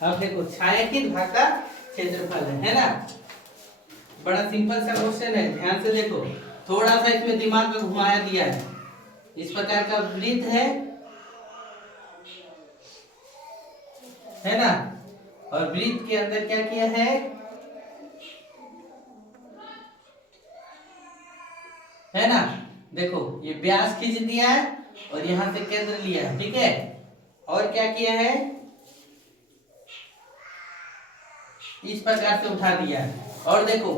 अब देखो छायांकित भाग का क्षेत्रफल है ना। बड़ा सिंपल सा क्वेश्चन है, ध्यान से देखो। थोड़ा सा इसमें दिमाग को घुमाया दिया है। इस प्रकार का वृत्त है ना, और वृत्त के अंदर क्या किया है ना। देखो ये व्यास खींच दिया है और यहां से केंद्र लिया है, ठीक है। और क्या किया है, इस प्रकार से उठा दिया है। और देखो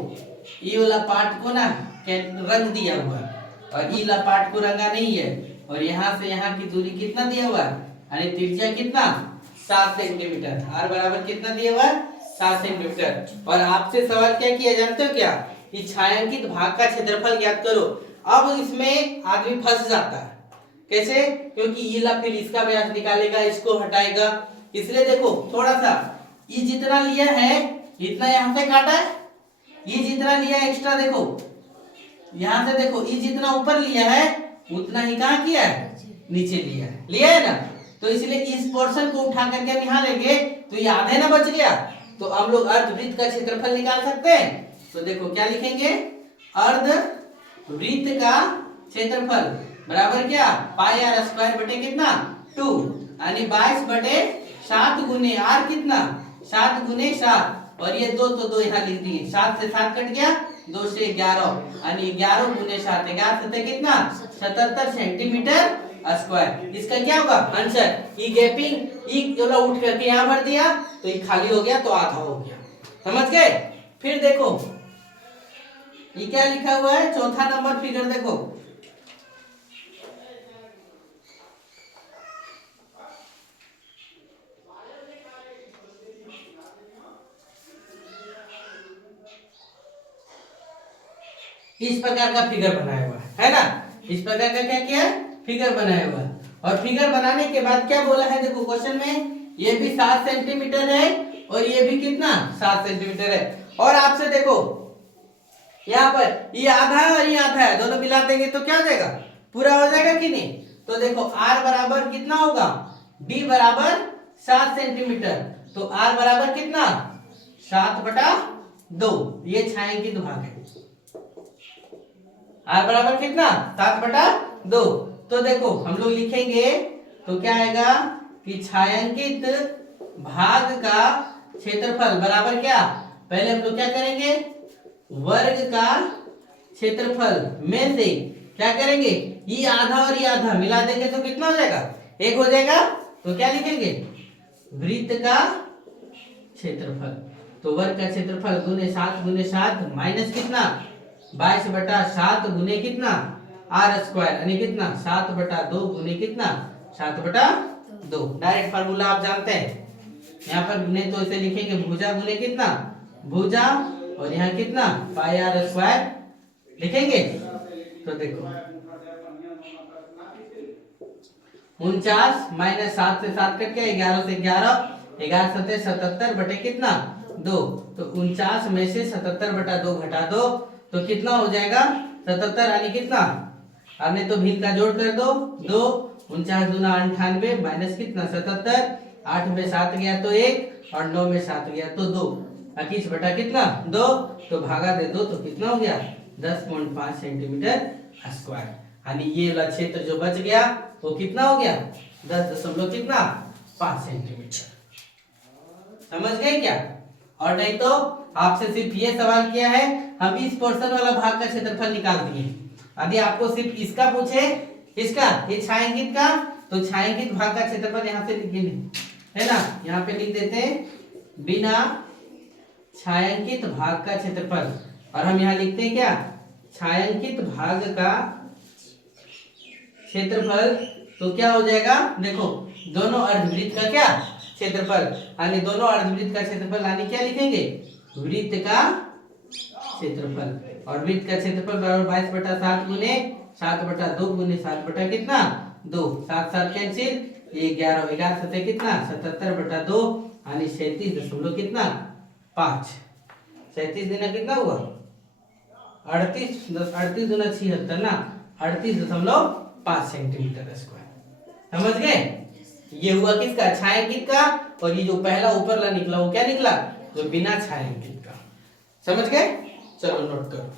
ये वाला पार्ट को ना रंग दिया हुआ है और ये वाला पार्ट को रंगा नहीं है। और यहाँ से यहाँ की दूरी कितना दिया हुआ है, यानी त्रिज्या कितना 7 सेंटीमीटर। आर बराबर कितना दिया हुआ है 7 सेंटीमीटर। और आपसे सवाल क्या किया जानते हो क्या, कि छायांकित भाग का क्षेत्रफल ज्ञात करो। अब इसमें आदमी फंस जाता है, कैसे, क्योंकि ये ला फिर इसका व्यास निकालेगा, इसको हटाएगा। इसलिए देखो थोड़ा सा ये जितना लिया है इतना यहाँ से काटा है, ये जितना लिया है एक्स्ट्रा देखो यहाँ से, देखो ये जितना ऊपर लिया है उतना ही कहाँ किया है, नीचे लिया है ना। तो इसलिए इस पोर्शन को उठा करके हम यहाँ लेंगे तो ये आधे ना बच गया। तो हम लोग अर्धवृत्त का क्षेत्रफल निकाल सकते हैं। तो देखो क्या लिखेंगे, अर्धवृत्त का क्षेत्रफल बराबर क्या, पाई आर स्क्वायर बटे कितना 2, यानी 22/7 गुने आर कितना 7 गुने 7। और ये 2 तो 2 यहाँ लिख दिए, 7 से 7 कट गया, 2 से 11, यानी 11 गुने 7, 11 से कितना 77 सेंटीमीटर स्क्वायर। इसका क्या होगा आंसर। ये गैपिंग ये वाला उठ करके यहाँ भर दिया तो ये खाली हो गया, तो आधा हो गया। समझ गए। फिर देखो ये क्या लिखा हुआ है, चौथा नंबर फिगर देखो। इस प्रकार का फिगर बनाया हुआ है ना। इस प्रकार का क्या किया है, फिगर बनाया हुआ है। और फिगर बनाने के बाद क्या बोला है, देखो क्वेश्चन में ये भी 7 सेंटीमीटर है और ये भी कितना 7 सेंटीमीटर है। और आपसे देखो यहाँ पर ये आधा है और ये आधा है, दोनों मिला देंगे तो क्या देगा, पूरा हो जाएगा कि नहीं। तो देखो r बराबर कितना होगा, d बराबर 7 सेंटीमीटर। तो r बराबर कितना 7/2। ये छायांकित भाग है। r बराबर कितना 7/2। तो देखो हम लोग लिखेंगे तो क्या आएगा कि छायांकित भाग का क्षेत्रफल बराबर क्या, पहले हम लोग क्या करेंगे, वर्ग का क्षेत्रफल में से क्या करेंगे, ये आधा और ये आधा मिला देंगे तो कितना हो जाएगा, 1 हो जाएगा। तो क्या लिखेंगे, वृत्त का क्षेत्रफल। तो वर्ग का क्षेत्रफल गुने 7 गुने 7 माइनस कितना 22/7 गुने कितना आर स्क्वायर, यानी कितना 7/2 गुने कितना 7/2। डायरेक्ट फार्मूला आप जानते हैं। यहाँ पर गुने तो इसे लिखेंगे भुजा गुने कितना भुजा, और यहाँ कितना पाई आर स्क्वायर लिखेंगे। तो देखो 49 माइनस 7 से 7 कट के 11 से 11, 11 7 77 बटे कितना 2। तो 49 में से 77/2 घटा दो तो कितना हो जाएगा 77, यानी कितना, हमने तो भिन्न का जोड़ कर दो 2, 49 दूना 98 माइनस कितना 77, 8 में 7 गया तो 1 और 9 में 7 गया तो 2, 21 बटा कितना 2। तो भागा दे 2 तो कितना हो गया 10.5 सेंटीमीटर स्क्वायर। यानी ये वाला क्षेत्र जो बच गया वो कितना हो गया 10.5 सेंटीमीटर। समझ गए क्या। और नहीं तो आपसे सिर्फ ये सवाल किया है, हम इस पोर्शन वाला भाग का क्षेत्रफल निकाल दिए। यदि आपको सिर्फ इसका पूछे, इसका ये छायांकित का, तो छायांकित भाग का क्षेत्रफल यहाँ से लिखेंगे, है ना। यहाँ पे लिख देते हैं बिना छायांकित भाग का क्षेत्रफल, और हम यहाँ लिखते हैं क्या, छायांकित भाग का क्षेत्रफल। तो क्या हो जाएगा, देखो दोनों अर्धवृत्त का क्या क्षेत्रफल, यानी दोनों अर्धवृत्त का क्षेत्रफल, यानी क्या लिखेंगे वृत्त का क्षेत्रफल। और वृत्त का क्षेत्रफल बराबर 22/7 गुने 7/2 गुने 7 बटा कितना 2, 7 7 कैंसिल, ये 11, 11 सतह कितना 77/2, यानी 37 कितना 5। 37 गुना कितना हुआ 38, 38 गुना 76 ना 38.5 सेंटीमीटर स्क्वायर। समझ गए। ये हुआ किसका छायांकित का, और ये जो पहला ऊपर ला निकला वो क्या निकला, जो बिना छायांकित का। समझ गए? चलो नोट करो।